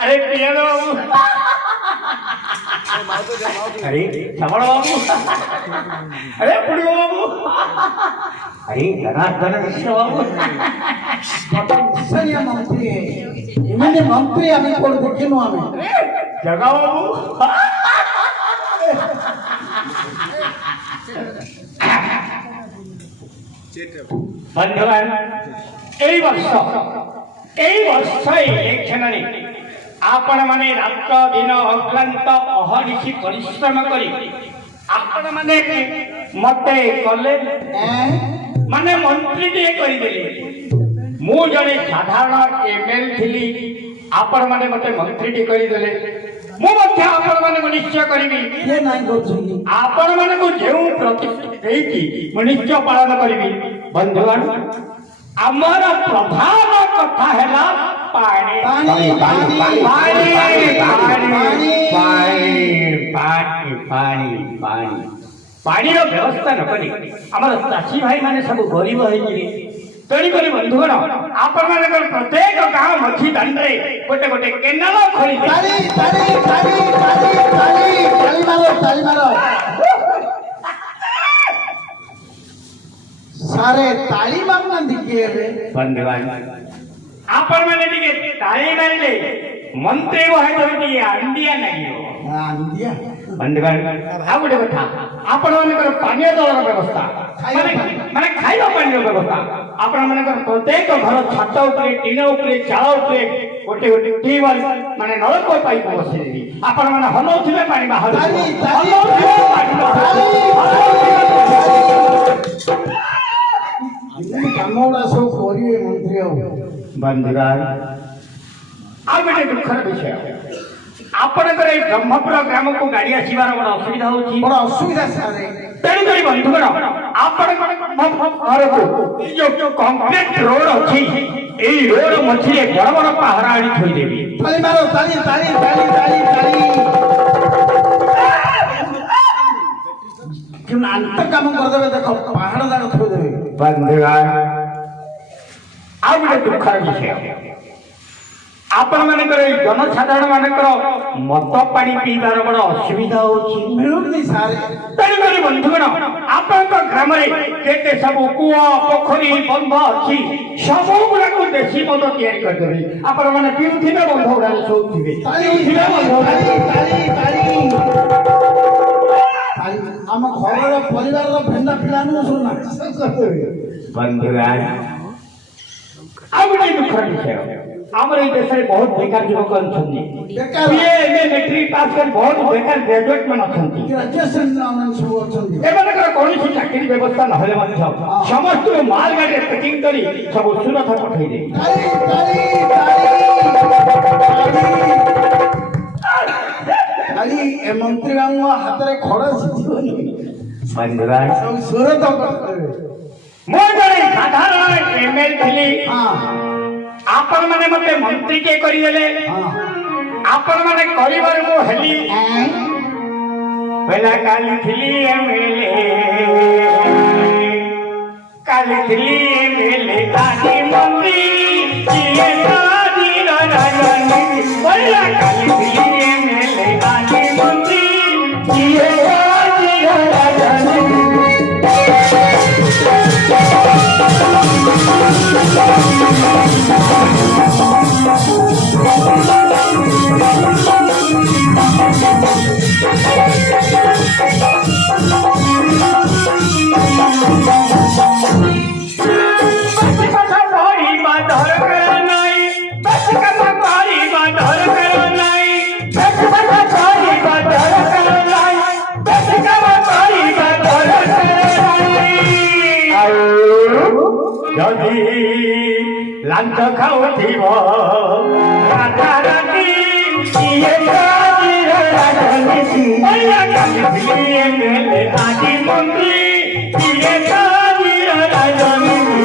अरे पियानो अरे श्रवण बाबू अरे पुड़ियो बाबू अरे धनार्दन मिश्र बाबू मंत्री इन्हें मंत्री आम्ही कोण देखील आम्ही जगा बाबू बंधुगण वर्ष इलेक्शन आपण माने रात दिन अक्लांत अहर्निशी परिश्रम करी आपण माने मते कले माने मंत्री टे करी देले मु जने साधारण एमएल थिली आपण माने मते मंत्री टे करी देले मु मध्य आपण माने निश्चय करिवि ये नाही करछी आपण माने को जेउ प्रतिष्ठा देकी निश्चय पालन करिवि बंधुगण आमर प्रधान कथा हैला पानी पानी पानी पानी पानी पानी पानी पानी रो व्यवस्था न करी आमर चाची भाई माने सब गरीब है कि तणी करी बंधुगण आपण माने प्रत्येक गांव मछी दांडरे गोटे गोटे केनाल खोली ताली ताली ताली ताली ताली ताली मारो सारे ताली मारना दिखे रे बंधुगण आपण माने टिके ताली मारिले मंत्री वहाय तो अंडिया नागियो अंडिया बंधुगण आ गोटे कथा आपण माने पानी जलर व्यवस्था माने खाइबा पानी व्यवस्था आपण माने प्रत्येक घर छत ऊपर टीन ऊपर चाल ऊपर गोटे गोटे ट्यूबवेल माने नलकूप पाइप बसेली आपण माने हलौथिबे पानी बाहर कामोड़ा सब करिए मंत्री हो बंधुगण आ गोटे दुखर विषय आपणकर ब्रह्मपुर ग्राम को गाड़ी आसबार बड़ा असुविधा होची बड़ा असुविधा सारे तेणु करी बंधुगण आपण घर को जो कंक्रीट रोड अछि एई रोड मछिरे बड़ बड़ पहाड़ आड़ी थई देबी ताली मारो ताली ताली ताली ताली ताली क्यों अंत काम कर देबे देखो पहाड़ जाग थई देबे बंधुगण आ गोटे दुखर विषय आपण मानकर जनसाधारण मानकर मत पानी पीबार बड़ असुविधा होची मिलुनी सारे तेणु करी बंधुगण आपण ग्राम केते सब कुआ पोखरी बंध अच्छी सब गुड़ा को देशी मद तैयारी कर देबे आपण माने पीउथिबे बंध गुड़ा सोउथिबे पीउथिबे बंध ताली ताली हम घर परिवार रो भेंडा पिलानु सुना बंधुगण आ गोटे दुखर विषय ଆମର ଏଇ ଦେଶରେ ବହୁତ ବେକାର ଯୁବକ ଅଛନ୍ତି ବେକାର? ବିଏ ଏମଏ ମେଟ୍ରିକ ପାସ୍ କରି ବହୁତ ବେକାର ଗ୍ରାଜୁଏଟ ମାନେ ଅଛନ୍ତି ଗ୍ରାଜୁଏସନ ମାନେ ସବୁ ଅଛନ୍ତି। ଏମାନଙ୍କର କୌଣସି ଚାକିରି ବ୍ୟବସ୍ଥା ନହେଲେ ମଧ୍ୟ ସମସ୍ତଙ୍କୁ ମାଲ ଗାଡିରେ ପ୍ୟାକିଂ କରି ସବୁ ସୁରତ ପଠେଇଲେ ତାଳି ତାଳି ତାଳି ତାଳି ଏ ମନ୍ତ୍ରୀ ବାବୁ ହାତରେ ଖଡ ଶିଖିବନି ସବୁ ସୁରତ କରିଦେବେ। ମୁଁ ଜଣେ ସାଧାରଣ ଏମଏଲ ଥିଲି ହଁ ଆପଣ ମାନେ ମତେ ମନ୍ତ୍ରୀ କିଏ କରିଦେଲେ ହଁ ଆପଣ ମାନେ କରିବାରୁ ମୁଁ ହେଲି ବେଲା କାଲି ଥିଲି ଏମଏଲଏ କାଲି ଥିଲି ଏମଏଲଏ ଆଜି ମନ୍ତ୍ରୀ କିଏ ଆଜିର ରାଜନୀତି ବେଲା କାଲି ଥିଲି ଏମଏଲଏ ଆଜି ମନ୍ତ୍ରୀ କିଏ ଆଜିର ରାଜନୀତି যদি লাঞ্চ খাওয়াইব রাতারাতি কিয়ে কাজির রাজনীতি কালি দিলি এমএলএ আজি মন্ত্রী কিয়ে কাজির রাজনীতি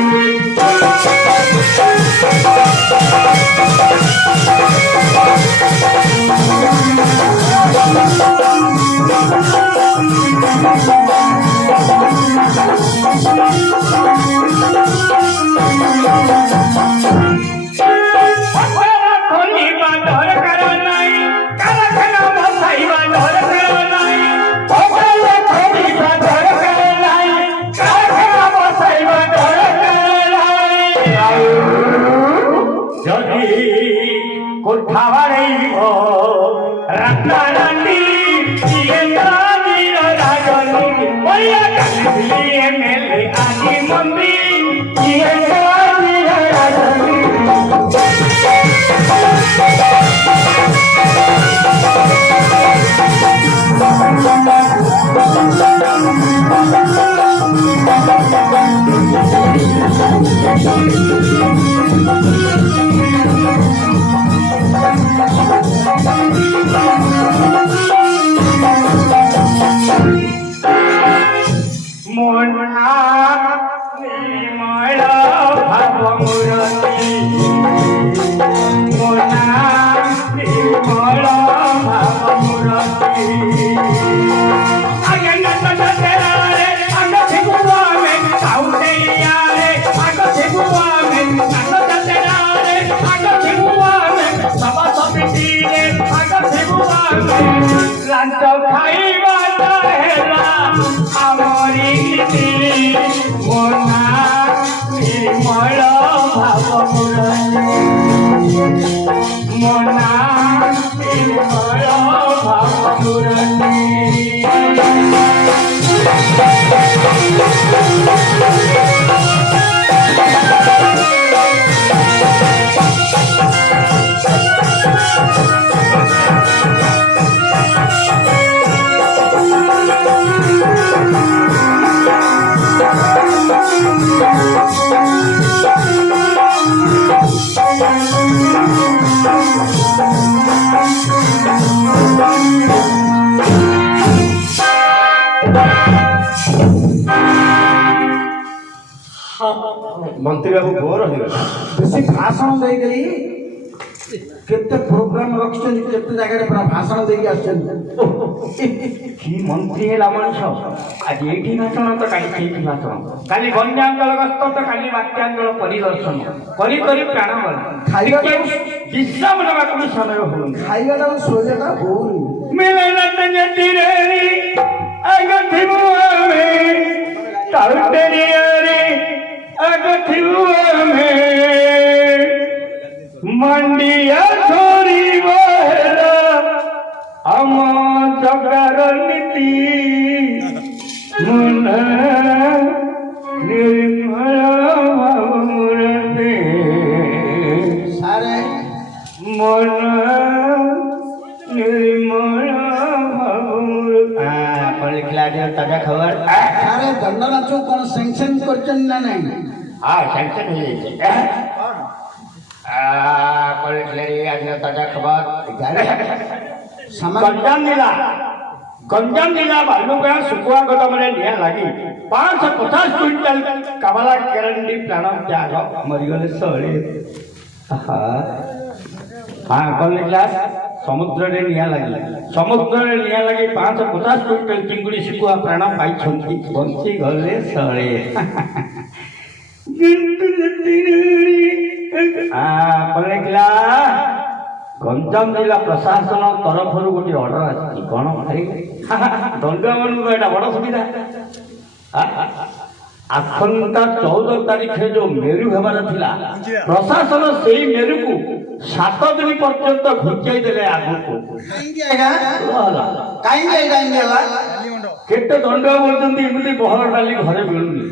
কোঠা বাড়াইব রাতারাতি কিয়ে কাজির রাজনীতি ওইয়া কালি দিলি এমএলএ আজি মন্ত্রী কিয়ে কাজির রাজনীতি লাঞ্চ খাইবা হেলা আমরি নীতি মোনা নির্মল ভাব মুরতি মোনা নির্মল ভাব মুরতি मंत्री बाबू बोर हो बेसी भाषण दे गई केते प्रोग्राम रखछन केते जगह रे भाषण दे के आछन কি মন্ত্রী হেলা মଣିষ আজ এইটি ভাষণ তো কালি সেইটি ভাষণ কালি বন্যাঞ্চল গস্ত তো কালি বাত্যাঞ্চল পরিদর্শন করি করি প্রাণ গলা খাইবা বিশ্রাম নেବାକୁ ବି ସମୟ ହଉନି ଖାଇବାଟା ଶୋଇବାଟା ହଉନି ମିଳନ ଯେତିରେ ଆଗଥିବୁ ଆମେ ତାଉଟେରିଆରେ ଆଗଥିବୁ ଆମେ ମଣ୍ଡିଆ ଛୋରିବ ହେଲା ଆମ ଜଗାର ନୀତି ମନ ନିର୍ମଳ ଭାବ ମୁରତେ ସାରେ মন নির্মল কোন লিখলা দিও তাজা খবর আরে দণ্ডনাথ কোন স্যাংশন করছেন না নাই স্যাংশন হয়ে যাচ্ছে কোন লিখলে আজ তাজা খবর ଗଞ୍ଜାମ ଜିଲ୍ଲା ବାଲୁଗାଁ ଶୁଖୁଆ ଗୋଦାମରେ ନିଆଁ ଲାଗି 550 କ୍ୱିଣ୍ଟାଲ କାବାଲା କେରାଣ୍ଡି ପ୍ରାଣ ତ୍ୟାଗ ମରିଗଲେ 100। କଣ ଲେଖିଲା ସମୁଦ୍ରରେ ନିଆଁ ଲାଗି 550 କ୍ୱିଣ୍ଟାଲ ଚିଙ୍ଗୁଡ଼ି ଶୁଖୁଆ ପ୍ରାଣ ପାଇଛନ୍ତି ବଞ୍ଚିଗଲେ 100। କଣ ଲେଖିଲା ଗଞ୍ଜାମ ଜିଲ୍ଲା ପ୍ରଶାସନ ତରଫରୁ ଗୋଟିଏ ଅର୍ଡର ଆସିଛି କଣ ଭାଇ ଦଣ୍ଡୁଆ ମାନଙ୍କୁ ଏଇଟା ବଡ ସୁବିଧା ଆସନ୍ତା 14 ତାରିଖରେ ଯୋଉ ମେରୁ ହେବାର ଥିଲା ପ୍ରଶାସନ ସେଇ ମେରୁକୁ 7 ଦିନ ପର୍ଯ୍ୟନ୍ତ ଘୁଞ୍ଚେଇ ଦେଲେ ଆଗକୁ କେତେ ଦଣ୍ଡୁଆ ବୋଲୁଛନ୍ତି ଏମିତି ବହଳ ଡାଲି ଘରେ ମିଳୁନି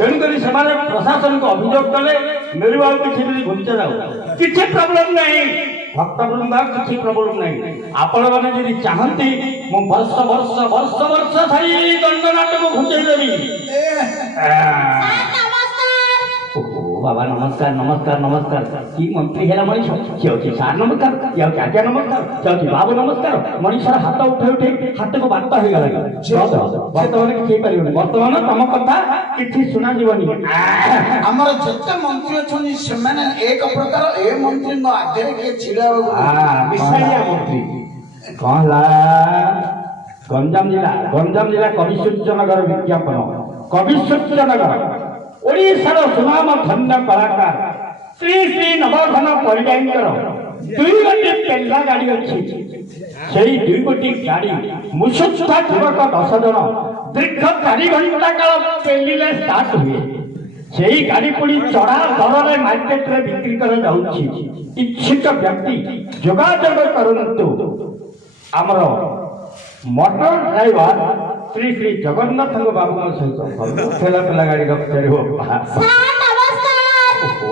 ତେଣୁକରି ସେମାନେ ପ୍ରଶାସନକୁ ଅଭିଯୋଗ କଲେ ମେରୁ ଆଉ କିଛି ବି ଘୁଞ୍ଚା ଯାଉ କିଛି ପ୍ରୋବ୍ଲେମ ନାହିଁ ଭକ୍ତବୃନ୍ଦ କିଛି ପ୍ରୋବ୍ଲେମ ନାହିଁ ଆପଣମାନେ ଯଦି ଚାହାନ୍ତି ମୁଁ ବର୍ଷ ଧରି ଦଣ୍ଡନାଟକୁ ଘୁଞ୍ଚେଇ ଦେବି ବାବା ନମସ୍କାର କି ମନ୍ତ୍ରୀ ହେଲା ମଣିଷ ସିଏ ହଉଛି ସାର୍ ନମସ୍କାର ଇଏ ହଉଛି ଆଜ୍ଞା ନମସ୍କାର ସିଏ ହଉଛି ବାବୁ ନମସ୍କାର ମଣିଷର ହାତ ଉଠେଇ ହାତକୁ ବାଟ ହେଇଗଲା ବର୍ତ୍ତମାନ କିଛି ହେଇପାରିବନି ବର୍ତ୍ତମାନ ତମ କଥା କିଛି ଶୁଣାଯିବନି ଆମର ଯେତେ ମନ୍ତ୍ରୀ ଅଛନ୍ତି ସେମାନେ ଏକ ପ୍ରକାର ଏ ମନ୍ତ୍ରୀଙ୍କ ଆଗରେ କିଏ ଛିଡା ମିଶାଇଆ ମନ୍ତ୍ରୀ କଣ ହେଲା ଗଞ୍ଜାମ ଜିଲ୍ଲା କବିସୂର୍ଯ୍ୟନଗର ବିଜ୍ଞାପନ କବିସୂର୍ଯ୍ୟନଗର ଓଡ଼ିଶାର ସୁନାମ ଧନ୍ୟ କଳାକାର ଶ୍ରୀ ଶ୍ରୀ ନବଘନ ପରିଡ଼ାଇଙ୍କର 2 ଗୋଟି ପେଲା ଗାଡ଼ି ଅଛି ସେଇ 2 ଗୋଟି ଗାଡ଼ି ମୁସୁଧା ଯୁବକ 10 ଜଣ ଦୀର୍ଘ 4 ଘଣ୍ଟା କାଳ ପେଲିଲେ ଷ୍ଟାର୍ଟ ହୁଏ ସେଇ ଗାଡ଼ି ପୁଣି ଚଢ଼ା ଦରରେ ମାର୍କେଟରେ ବିକ୍ରି କରାଯାଉଛି ଇଚ୍ଛୁକ ବ୍ୟକ୍ତି ଯୋଗାଯୋଗ କରନ୍ତୁ ଆମର ମୋଟର ଡ୍ରାଇଭର ଶ୍ରୀ ଶ୍ରୀ ଜଗନ୍ନାଥଙ୍କ ବାବୁଙ୍କ ସହିତ ଠେଲା ପେଲା ଗାଡ଼ି ରଖିପାରିବ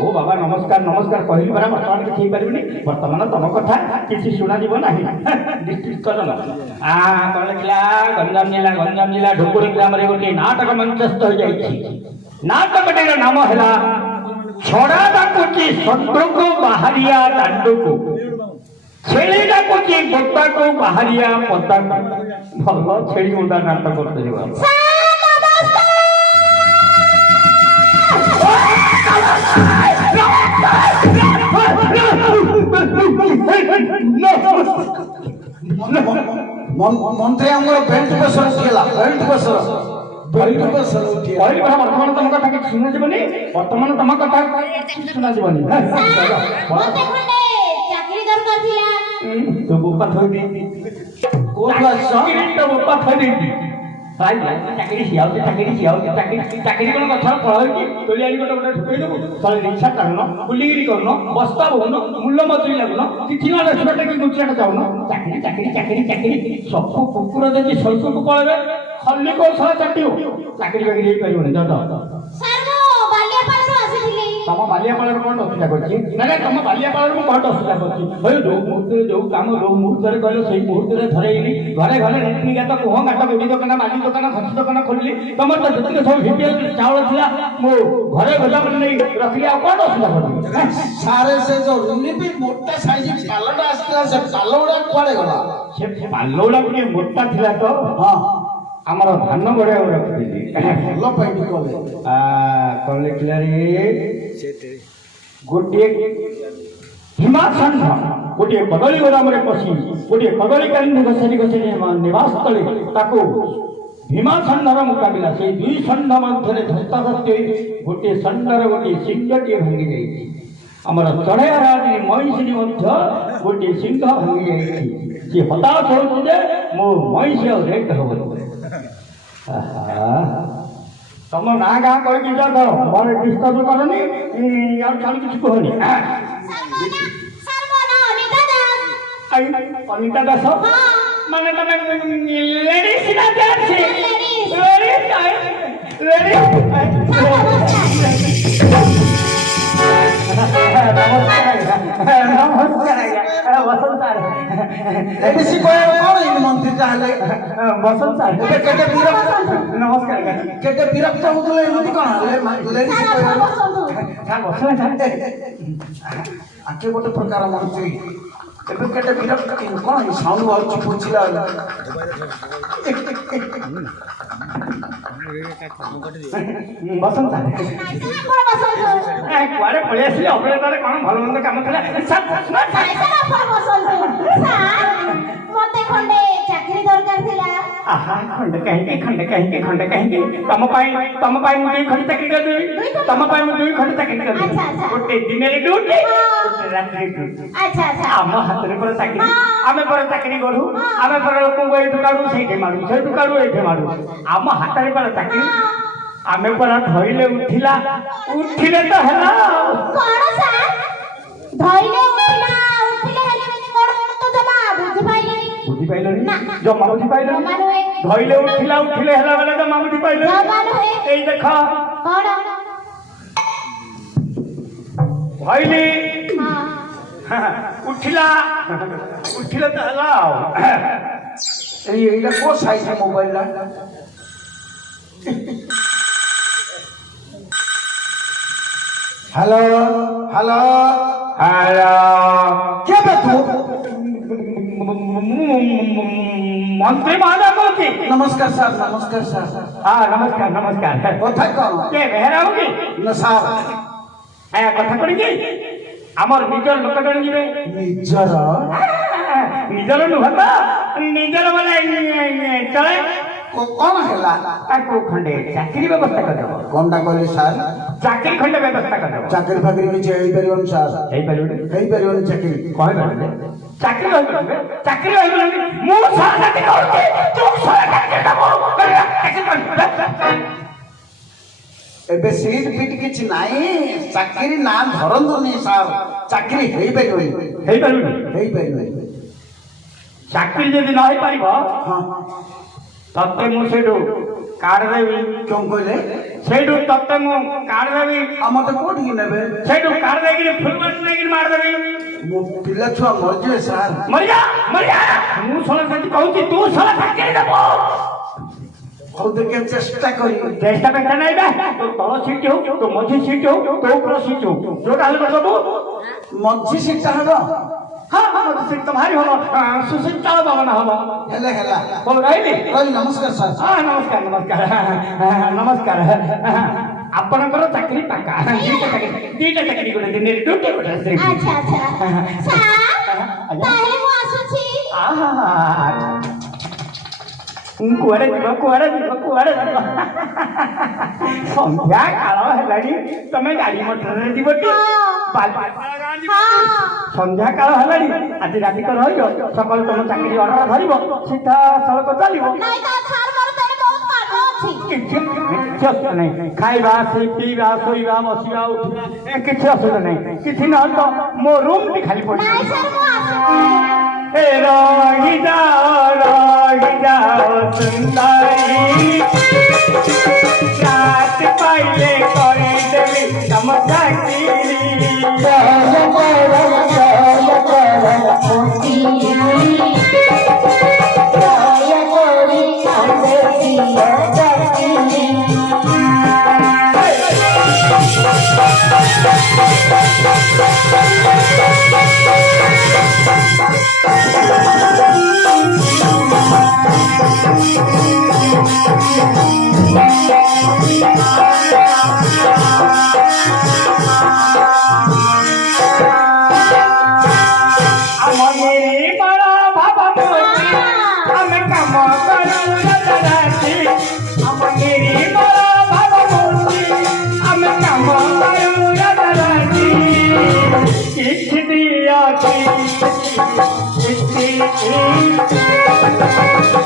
ଓ ବାବା ନମସ୍କାର କହିଲି ପରା ବର୍ତ୍ତମାନ କିଛି ହେଇପାରିବନି ବର୍ତ୍ତମାନ ତମ କଥା କିଛି ଶୁଣାଯିବ ନାହିଁ ଡିଷ୍ଟ୍ରିକ୍ଟ କଣ ଲେଖିଲା ଗଞ୍ଜାମ ଜିଲ୍ଲା ଢୁକୁରୀ ଗ୍ରାମରେ ଗୋଟିଏ ନାଟକ ମଞ୍ଚସ୍ଥ ହୋଇଯାଇଛି ନାଟକଟିର ନାମ ହେଲା ଛଡ଼ା ଡାକୁଛି ଶତ୍ରୁକୁ ବାହାରିଆ ଦାଣ୍ଡକୁ ଛେଳି ଡାକୁଛି ବୋତାକୁ ବାହାରିଆ ପଦାକୁ ଭଲ ଛେଳି ବୋତା ନାଟକ କରିବ ମନ୍ତ୍ରୀ ଆମର ବେଲ୍ଟ ପ୍ରେସର ଉଠିଲା ବର୍ତ୍ତମାନ ତମ କଥା କିଛି ଶୁଣାଯିବନି ବର୍ତ୍ତମାନ ତମ କଥା ଶୁଣାଯିବନି ତୁ ବୋପା ଥୋଇ ଦେଇଛି ବୋପା ଥୋଇ ଦେଇଛି ଚାକିରି କଣ ଗଛ ଫଳ ହେଇଛି ତୋଳି ଆଣି ଗୋଟେ ଠୁକେଇ ଦେବୁ ତଳେ ରିକ୍ସା ଟାଣୁନ ବୁଲିଗିରି କରୁନ ବସ୍ତା ବହୁନ ମୂଲ୍ୟ ମଜୁରୀ ଲାଗୁନ କିଛି ନ ରେସ୍ଟୁରାଣ୍ଟ କି ଗୁଚିଆଟା ଯାଉନ ଚାକିରି ସବୁ କୁକୁର ଯଦି ଶୈଶକୁ ପଳେଇବେ ଖଲି କୌଶଳ ଚାଟିବ ଚାକିରି ବାକିରି ହେଇପାରିବନି ତମ ବାଲିଆପାଳରେ କଣ ଅସୁବିଧା କରିଛି ନା ତମ ବାଲିଆପାଳରେ ମୁଁ କଣ ଅସୁବିଧା କରିଛି ଯୋଉ ମୁହୂର୍ତ୍ତରେ ଯୋଉ କାମ ଯୋଉ ମୁହୂର୍ତ୍ତରେ କହିଲ ସେଇ ମୁହୂର୍ତ୍ତରେ ଧରେଇଲି ଘରେ ରେଣ୍ଟି ଗାତ କୁହ ଗାତ ମୁଢି ଦୋକାନ ମାଲି ଦୋକାନ ଘଷି ଦୋକାନ ଖୋଲିଲି ତମର ତ ଯେତିକି ସବୁ ଭିପିଏଲ ଚାଉଳ ଥିଲା ମୁଁ ଘରେ ଗୋଦାମରେ ନେଇ ରଖିଲି ଆଉ କଣ ଅସୁବିଧା କରିବି ସାରେ ସେ ଯୋଉ ରିଲିଫି ମୋଟା ସାଇଜ ପାଲଟା ଆସିଥିଲା ସେ ପାଲ ଗୁଡା କୁଆଡେ ଗଲା ସେ ପାଲ ଗୁଡା ଟିକେ ମୋଟା ଥିଲା ତ ହଁ ଆମର ଧାନ ଗড়ିଆକୁ ରଖିଥିଲି ଭଲ ପାଇଟି କଲେ କଣ ଲେଖିଲାରେ ଗୋଟିଏ ଭୀମାଷଣ୍ଢ ଗୋଟିଏ କଦଳୀ ଗୋଦାମରେ ପଶି ଗୋଟିଏ କଦଳୀ କାନ୍ଦି ଘଷାରି ନିବାସ ତଳେ ତାକୁ ଭୀମାଷଣ୍ଢର ମୁକାବିଲା ସେଇ 2 ଷଣ୍ଢ ମଧ୍ୟରେ ଧସ୍ତାଧସ୍ତି ହୋଇ ଗୋଟିଏ ଷଣ୍ଢର ଗୋଟିଏ ସିଂହଟିଏ ଭାଙ୍ଗି ଯାଇଛି ଆମର ଚଢ଼େୟା ରାଜ ମଇଁଷି ମଧ୍ୟ ଗୋଟିଏ ସିଂହ ଭାଙ୍ଗି ଯାଇଛି ସେ ହତାଶ ହଉଛି ଯେ ମୋ ମଇଁଷି ଆଉ ରେଟ୍ ହବନି ତମ ନାଁ ଗାଁ କହିକି ଯାଅ ମୋର ଡିଷ୍ଟର୍ବ କରନି ଆଉ ଛାଡ଼ି କିଛି କୁହନି ଅନିତା ଦାସ ମାନେ ତମେ ଲେଡିସ୍ ନା ଜେଣ୍ଟସ୍ ନମସ୍କାର বেশি কয়ে কোন এই মন্ত্রী তাহলে বসন্ত স্যার ଏବେ କେତେ ବିରକ୍ତ নমস্কার କେତେ ବିରକ୍ତ ହଉଥିଲେ ଏମିତି କଣ ଲେଡିସ୍ স্যার বসলে স্যার ଆଙ୍କେ ଗୋଟେ ପ୍ରକାର ମନ୍ତ୍ରୀ ଏବେ କେତେ ବିରକ୍ତ କଣ ଏଇ ସାଉଣ୍ଡ ବାହାରୁଛି ବୁଝିଲା ବସନ୍ତ ସ୍যাର କୁଆଡ଼େ ପଳେଇ ଆସିଲେ ଅପରାଧରେ କ'ଣ ଭଲ ମନ୍ଦ କାମ ଥିଲା ମତେ ଖଣ୍ଡେ ଚାକିରି ଦରକାର ଥିଲା। ଆହା ଖଣ୍ଡେ କାହିଁକି ତମ ପାଇଁ ମୁଁ 2 ଖଣ୍ଡ ଚାକିରି କରିଦେବି ତମ ପାଇଁ ମୁଁ 2 ଖଣ୍ଡ ଚାକିରି କରିଦେବି ଗୋଟେ ଦିନରେ ଡ୍ୟୁଟି ଗୋଟେ ରାତିରେ ଡ୍ୟୁଟି ଆମ ହାତରେ ପରେ ଚାକିରି ଆମେ ପରେ ଚାକିରି କରୁ ଆମେ ପରେ ଲୋକଙ୍କୁ ଏଇଠୁ କାଢୁ ସେଇଠି ମାରୁ ସେଇଠୁ କାଢୁ ଏଇଠି ମାରୁ ଆମ ହାତରେ ପରେ ଚାକିରି ଆମେ ପରା ଧଇଲେ ଉଠିଲେ ତ ହେଲା କଣ ସାର୍ ଧଇଲେ ଉଠିଲେ ହେଲେ କଣ ତ ଜମା ବୁଝିପାଇଲନି ଜମା ବୁଝିପାଇଲନି ଧଇଲେ ଉଠିଲେ ହେଲା ବେଳେ ଜମା ବୁଝିପାଇଲନି ଏଇ ଦେଖ କଣ ଧଇଲି ଉଠିଲେ ତ ହେଲା ଆଉ এইটা কোন সাইজ মোবাইলটা হ্যালো হ্যালো হ্যালো কে বে তু মন্ত্রী মহোদয় কହୁଛି নমস্কার স্যার নমস্কার স্যার হ্যাঁ নমস্কার কোথায় কোন কে বেহেরাও কি না স্যার হ্যাঁ কথা করিকি আমার নিজের লোক জଣେ ଯିବେ ନିଜର ନୁହଁ ତ ନିଜର ବୋଲେ ଚଳେ কোন হেলা ତାକୁ ଖଣ୍ଡେ ଚାକିରି ବ୍ୟବସ୍ଥା କରିଦେବ কোনটা কইলি স্যার ଚାକିରି ଖଣ୍ଡେ ବ୍ୟବସ୍ଥା କରିଦେବ চাকরি ফাকরি কিছু ହେଇପାରିବନି স্যার ହେଇପାରିବନି ହେଇପାରିବନି ଚାକିରି କହିପାରିବେ ଚାକିରି ରହିପାରିବେ ଚାକିରି ରହିପାରିବନି ମୁଁ ସରକାରୀ କରୁଛି ତୁ ସରକାରୀ ଦେବ ଏବେ ସିଟ୍ ଫିଟ୍ କିଛି ନାହିଁ ଚାକିରି ନା ଧରନ୍ତୁନି ସାର୍ ଚାକିରି ହେଇପାରିବନି ହେଇପାରିବନି ଚାକିରି ଯଦି ନ ହେଇପାରିବ ହଁ ତତେ ମୁଁ ସେଇଠୁ କାର୍ଡ ଦେବି କଣ କହିଲେ ସେଇଠୁ ତତେ ମୁଁ କାର୍ଡ ଦେବି ଆଉ ମତେ କୋଉଠିକି ନେବେ ସେଇଠୁ କାର୍ଡ ଦେଇକିରି ଫୁଲବାଣୀ ନେଇକିରି ମାରିଦେବି ମୋ ପିଲା ଛୁଆ ମରିଯିବେ ସାର୍ ମରିଯା ମୁଁ ଶୁଣ ସେଠି କହୁଛି ତୁ ଶୁଣ ଚାକିରି ଦେବ ହଉ ଦେଖିବା ଚେଷ୍ଟା କରିବି ଚେଷ୍ଟା ପେଷ୍ଟା ନାହିଁ ବା ତୋ ତଳ ସିଟ୍ ହଉ ତୋ ମଝି ସିଟ୍ ହଉ ତୋ ଉପର ସିଟ୍ ହଉ ଯୋଉଟା ହେଲେ କରିଦେବୁ ମଝି ସିଟ୍ଟା ହେବ ହଁ ମଝି ସିଟ୍ ତ ଭାରି ହବ ସୁଶୀତଳ ପବନ ହବ ହେଲେ ହେଲା ହଉ ରହିଲି ରହିଲି ନମସ୍କାର ସାର୍ ହଁ ନମସ୍କାର ଆପଣଙ୍କର ଚାକିରି ପାକା ଦିଟା ଚାକିରି ଗୋଟେ ଦିନରେ ଡ୍ୟୁଟି ଗୋଟେ ରାତିରେ ଆଚ୍ଛା ସାର୍ ତାହେଲେ ମୁଁ ଆସୁଛି କୁଆଡେ ଯିବ ସନ୍ଧ୍ୟା କାଳ ହେଲାଣି ତମେ ଗାଡି ମଟରରେ ଯିବ ସନ୍ଧ୍ୟା କାଳ ହେଲାଣି ଆଜି ରାତିକ ରହିବ ସକାଳୁ ତମ ଚାକିରି ଅର୍ଡର ଧରିବ ସିଧା ସଡ଼କ ଚାଲିବ କିଛି ଅସୁବିଧା ନାହିଁ ଖାଇବା ପିଇବା ଶୋଇବା ବସିବା ଉଠିବା କିଛି ଅସୁବିଧା ନାହିଁ କିଛି ନହେଲେ ତ ମୋ ରୁମ୍ଟି ଖାଲି ପଡ଼ିବ ରହିଯାଅ ସୁନ୍ଦରୀ ରାତ ପାଇଲେ କରିଦେବି ତମ ଚାକିରି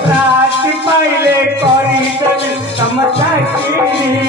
रात पाइले କରିଦେବି ତମ ଚାକିରି